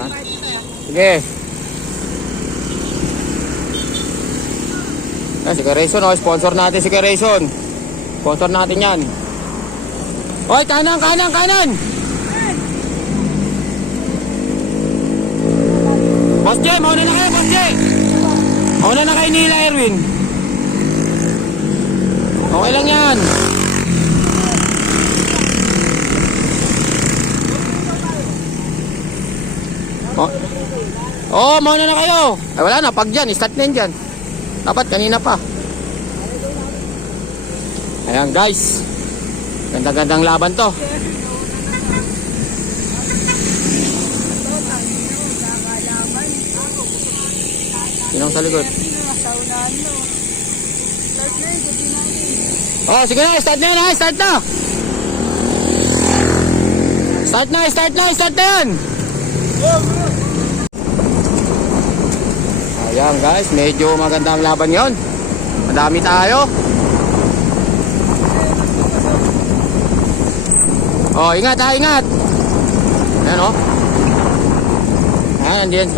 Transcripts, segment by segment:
Yan. Sige. Yan, si Quezon, oh. Sponsor natin si Quezon. Sponsor natin yan. Hoy, kanan, kanan, kanan! Boss J, mauna na kayo, Boss J! Mauna na kayo nila, Erwin. Okay lang yan. Oh, mauna na kayo. Ay, wala na, pag dyan, start na dyan. Dapat kanina pa. Ayan guys, ganda-gandang laban to. Sinong sa likod? Oh, sige na, start na yan ha, start na. Start na, start na, start na yan. Ayan guys, medyo maganda ang laban yon. Madami tayo. Oh, ingat ha, ingat. Ayan oh. Ayan, andiyan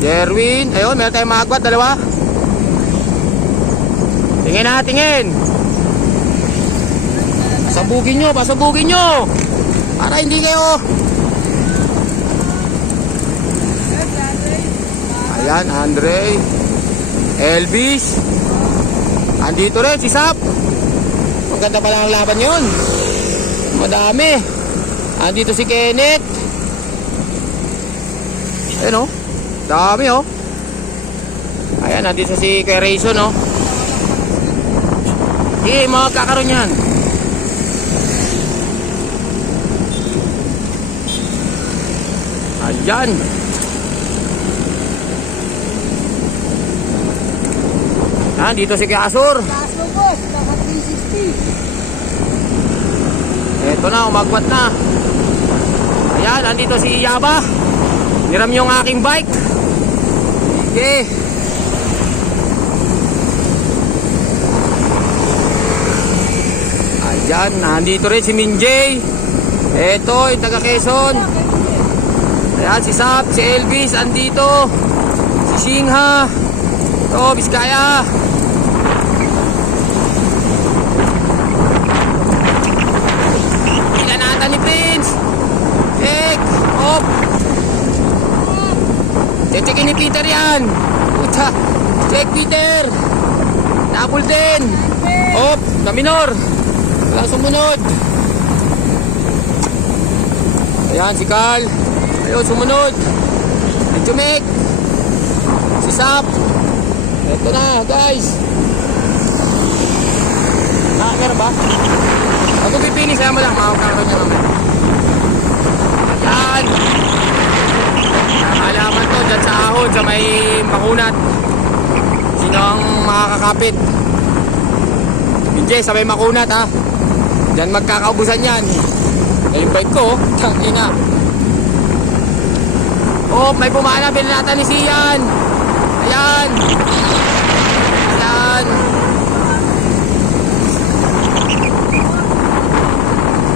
Jerwin, ayun, meron tayong magwat, dalawa. Tingin na, tingin. Pasabugin nyo. Para hindi kayo. Ayan, Andre, Elvis. Andito rin, si Sap. Maganda pala ang laban yun. Madami. Andito si Kenneth. Ayan o. Dami o. Ayan, andito si Quezon o. Hindi, magkakaroon yan. Ayan. Andito si Kasur. Eto na, umagwat na. Ayan, andito si Yaba. Niram yung aking bike. Okay. Ayan, nandito rin si Minjay. Eto, yung taga Quezon. Ayan, si Sap, si Elvis, andito. Si Singha. Ito, Biskaya. Ilanatan ni Prince. Check, op. Check ni Peter yan. Puta. Check Peter. Double din. Op, na minor. Walang sumunod. Ayan, si Carl. Ayun, sumunod. Si Chumek. Si Sap. Ito na, guys. Meron ba? Ako pipili, saya mo lang. Makakaroon nyo naman. Ayan. Nakalaman to dyan sa ahon, sa may makunat. Sino ang makakakapit? Hindi, sa may makunat ha. Dyan magkakaubusan yan. Yung bike ko, tangina. Oh, may bumana, binanatan ni Sian. Ayan. Ayan.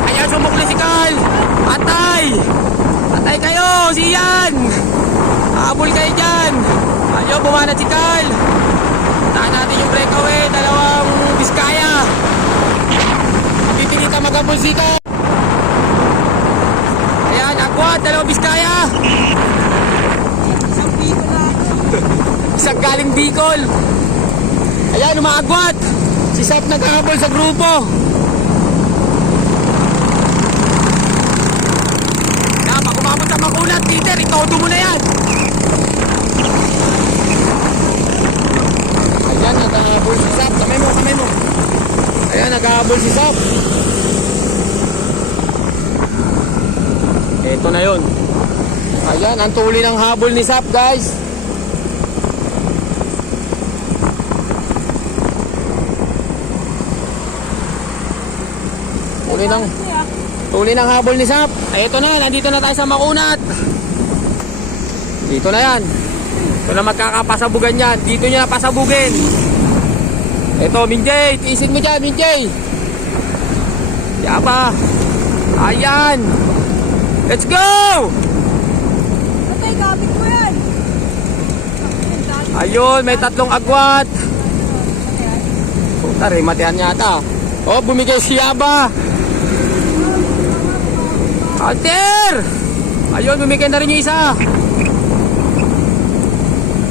Ayan, sumukli si Carl. Atay. Atay kayo, Sian. Habol kayo dyan. Ayaw, bumanat si Carl. Tahan natin yung breakaway. Dalawang Biskaya. Pipilita mag-habol si Carl. Ayan, agwat. Dalawang Biskaya. Isang galing Bicol. Ayan, umaagwat. Si Sap naghahabol sa grupo. Kaya pag umabot sa makulat, Peter, itodo mo na yan. Ayan, naghahabol si Sap. Kamay mo. Ayan, naghahabol si Sap. Ito na yun. Ayan, ang tuloy ng habol ni Sap, guys. Tuloy ng habol ni Sap. Ay, ito na, nandito na tayo sa makunat. Dito na yan. Ito na magkakapasabugan yan. Dito niya pasabugin. Ito, Minjay, tiisin mo dyan, Minjay. Yaba. Ayan. Let's go! Lapit ko yan. Ayun, may tatlong agwat. Puta, rematihan yata. Oh, bumigay si Yaba. Hunter! Ayun, bumigay na rin yung isa.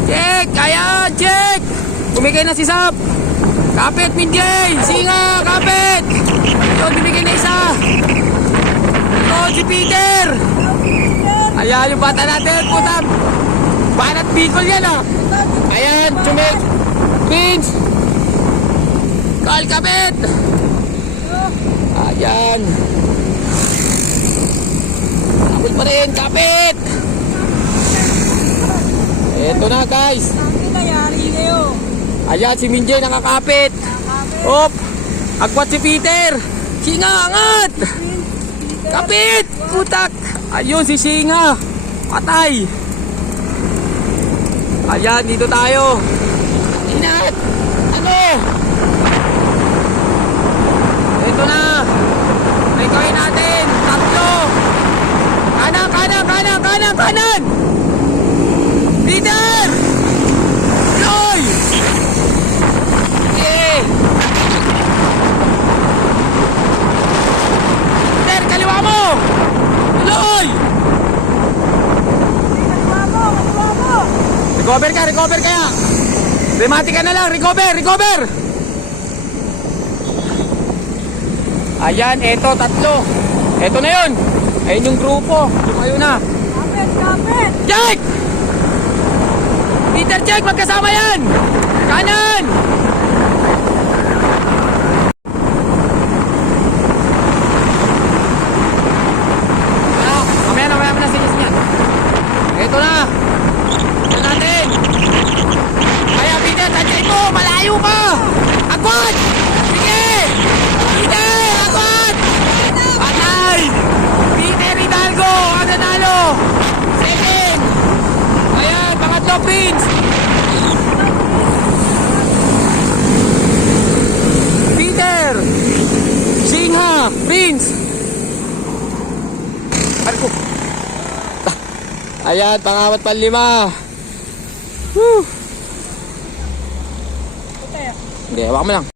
Check! Ayan, check! Bumigay na si Sap. Kapit, Minjay! Singa, kapit! Ayun, bumigay na isa. Ayun, si Peter! Ayan, yung bata natin, puta. Banat Bicol yan, ah. Ayan, Chumik. Prince. Kal, kapit. Ayan. Kapit pa rin, kapit. Eto na, guys. Nangyayari kayo. Ayan, si Minjay nakakapit. Op. Agwat si Peter. Singa, angat. Kapit. Putak. Ayun, si Singa. Patay. Ayan, dito tayo. Inat. Ano? Ito na. May kain natin. Tatlo. Kanan, kanan, kanan, kanan, kanan. Peter! Loy! Yeah! Peter, kaliwa mo! Loy! Kaliwa mo. Recover kaya. Remati ka na lang, recover. Ayan, eto, tatlo. Eto na yun. Ayun yung grupo. Lumayo na. Kapit. Jack! Peter, Jack, magkasama yan! Kanan! Mamaya mo na sinis niyan. Eto na. Ito natin. Kaya, Peter, tansyain mo! Malayo ka! Agwat! Sige! Peter, agwat! Patay! Peter Hidalgo, ang nanalo! Second! Ayan, pangatlo, Prince! Peter! Singha! Prince! Arko! Ayan, pangapat panlima! Woo! Hindi, hawakan mo lang.